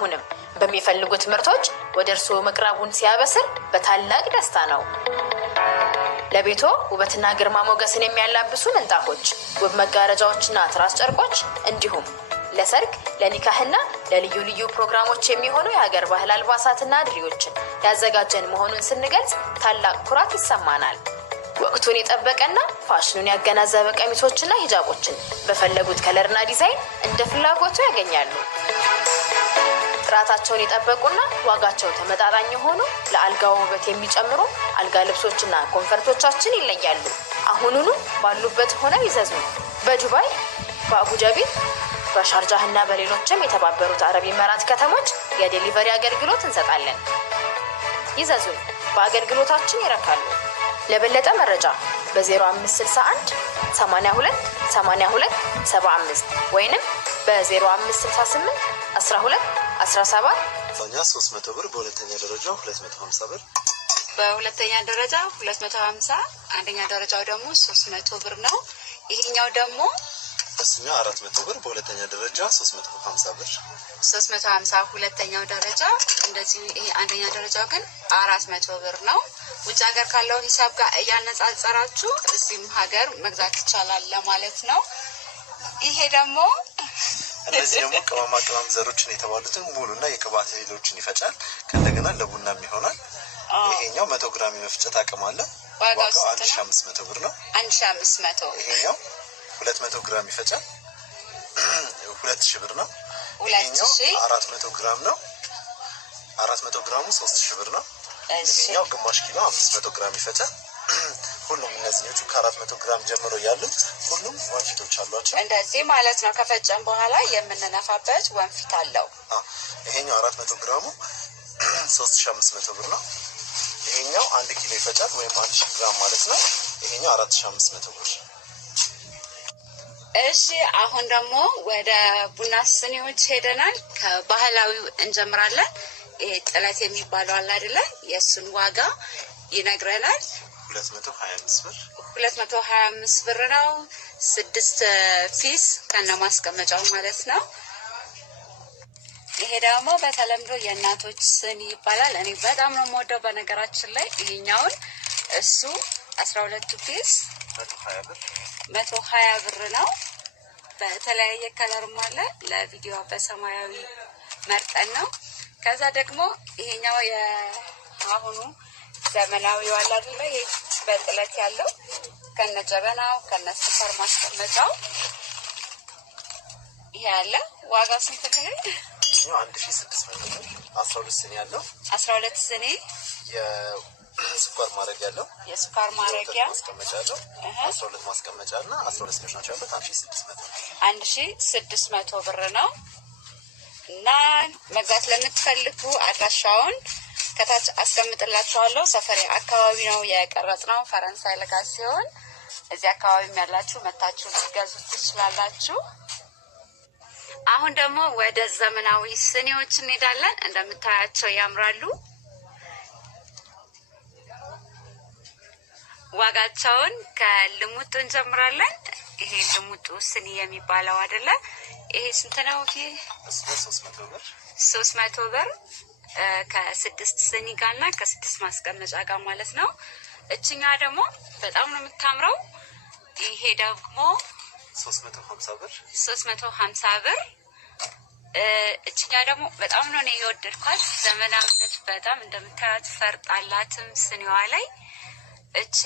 አሁንም በሚፈልጉት ምርቶች ወደ እርስዎ መቅረቡን ሲያበስር በታላቅ ደስታ ነው። ለቤቶ ውበትና ግርማ ሞገስን የሚያላብሱ ምንጣፎች፣ ውብ መጋረጃዎችና ትራስ ጨርቆች እንዲሁም ለሰርግ፣ ለኒካህና ለልዩ ልዩ ፕሮግራሞች የሚሆኑ የሀገር ባህል አልባሳትና ድሪዎችን ያዘጋጀን መሆኑን ስንገልጽ ታላቅ ኩራት ይሰማናል። ወቅቱን የጠበቀና ፋሽኑን ያገናዘበ ቀሚሶችና ሂጃቦችን በፈለጉት ከለርና ዲዛይን እንደ ፍላጎቱ ያገኛሉ። ጥራታቸውን የጠበቁና ዋጋቸው ተመጣጣኝ የሆኑ ለአልጋው ውበት የሚጨምሩ አልጋ ልብሶችና ኮንፈርቶቻችን ይለያሉ። አሁኑኑ ባሉበት ሆነው ይዘዙ። በዱባይ፣ በአቡዳቢ፣ በሻርጃህና በሌሎችም የተባበሩት አረብ ኤሚሬት ከተሞች የዴሊቨሪ አገልግሎት እንሰጣለን። ይዘዙን፣ በአገልግሎታችን ይረካሉ። ለበለጠ መረጃ በ0561 82 82 75 ወይንም በ0568 12 17 300 ብር። በሁለተኛ ደረጃ 250 ብር። በሁለተኛ ደረጃ 250፣ አንደኛ ደረጃው ደግሞ 300 ብር ነው። ይሄኛው ደግሞ በስኛው 400 ብር። በሁለተኛ ደረጃ 350 ብር። 350 ሁለተኛው ደረጃ እንደዚህ። ይሄ አንደኛ ደረጃው ግን 400 ብር ነው። ውጭ ሀገር ካለው ሂሳብ ጋር እያነጻጸራችሁ እዚህም ሀገር መግዛት ይቻላል ለማለት ነው። ይሄ ደግሞ እነዚህ ደግሞ ቅመማ ቅመም ዘሮችን የተባሉትን ሙሉና የቅባት እህሎችን ይፈጫል። ከእንደገና ለቡናም ይሆናል። ይሄኛው 100 ግራም የመፍጨት አቅም አለ። ዋጋው 1500 ብር ነው። 1500። ይሄኛው 200 ግራም ይፈጫል። 2000 ብር ነው። ይሄኛው 400 ግራም ነው። 400 ግራሙ 3000 ብር ነው። ይሄኛው ግማሽ ኪሎ 500 ግራም ይፈጫል። ሁሉም እነዚህኞቹ ከ400 ግራም ጀምሮ ያሉት ሁሉም ወንፊቶች አሏቸው። እንደዚህ ማለት ነው። ከፈጨን በኋላ የምንነፋበት ወንፊት አለው። ይሄኛው 400 ግራሙ 3500 ብር ነው። ይሄኛው 1 ኪሎ ይፈጫል ወይም 1000 ግራም ማለት ነው። ይሄኛው 4500 ብር። እሺ አሁን ደግሞ ወደ ቡና ስኒዎች ሄደናል። ከባህላዊው እንጀምራለን። ይሄ ጥለት የሚባለው አለ አይደለ? የሱን ዋጋ ይነግረናል። 225 ብር። 225 ብር ነው። 6 ፒስ ከነ ማስቀመጫው ማለት ነው። ይሄ ደግሞ በተለምዶ የእናቶች ስኒ ይባላል። እኔ በጣም ነው የምወደው በነገራችን ላይ ይሄኛውን። እሱ 12 ፒስ 120 ብር ነው። በተለያየ ከለርም አለ። ለቪዲዮ በሰማያዊ መርጠን ነው። ከዛ ደግሞ ይሄኛው የአሁኑ ዘመናዊ ዋላ አይደለ? ይሄ በጥለት ያለው ከነ ጀበናው ከነ ስኳር ማስቀመጫው ይሄ አለ። ዋጋ ስንት ነው? ይሄ 1600 ብር። 12 ስኒ ያለው 12 ስኒ የስኳር ማረጊያ ያለው የስኳር ማረጊያ ማስቀመጫ ያለው 12 ማስቀመጫ እና 12 ስኒዎች ናቸው ያሉት። 1600 ብር ነው። እና መግዛት ለምትፈልጉ አድራሻውን ከታች አስቀምጥላችኋለሁ። ሰፈሬ አካባቢ ነው የቀረጽነው፣ ፈረንሳይ ለጋ ሲሆን እዚህ አካባቢም ያላችሁ መታችሁ ልትገዙ ትችላላችሁ። አሁን ደግሞ ወደ ዘመናዊ ስኒዎች እንሄዳለን። እንደምታያቸው ያምራሉ። ዋጋቸውን ከልሙጡ እንጀምራለን። ይሄ ልሙጡ ስኒ የሚባለው አይደለ? ይሄ ስንት ነው? ይሄ 300 ብር። 300 ብር ከ6 ስኒ ጋርና ከ6 ማስቀመጫ ጋር ማለት ነው። እቺኛ ደግሞ በጣም ነው የምታምረው። ይሄ ደግሞ 350 ብር። 350 ብር። እቺኛ ደግሞ በጣም ነው የወደድኳት። ዘመናዊነት በጣም እንደምታያት ፈርጥ አላትም ስኒዋ ላይ። እቺ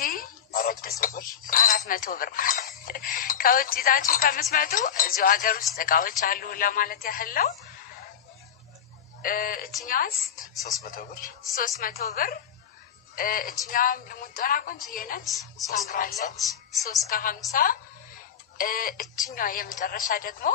400 ብር። ከውጭ ይዛችሁ ከምትመጡ እዚሁ ሀገር ውስጥ እቃዎች አሉ ለማለት ያህል ነው። እቺኛስ 300 ብር። 300 ብር። እቺኛም ልሙጧና ቆንጆዬ ነች፣ ታምራለች። 350። እቺኛው የመጨረሻ ደግሞ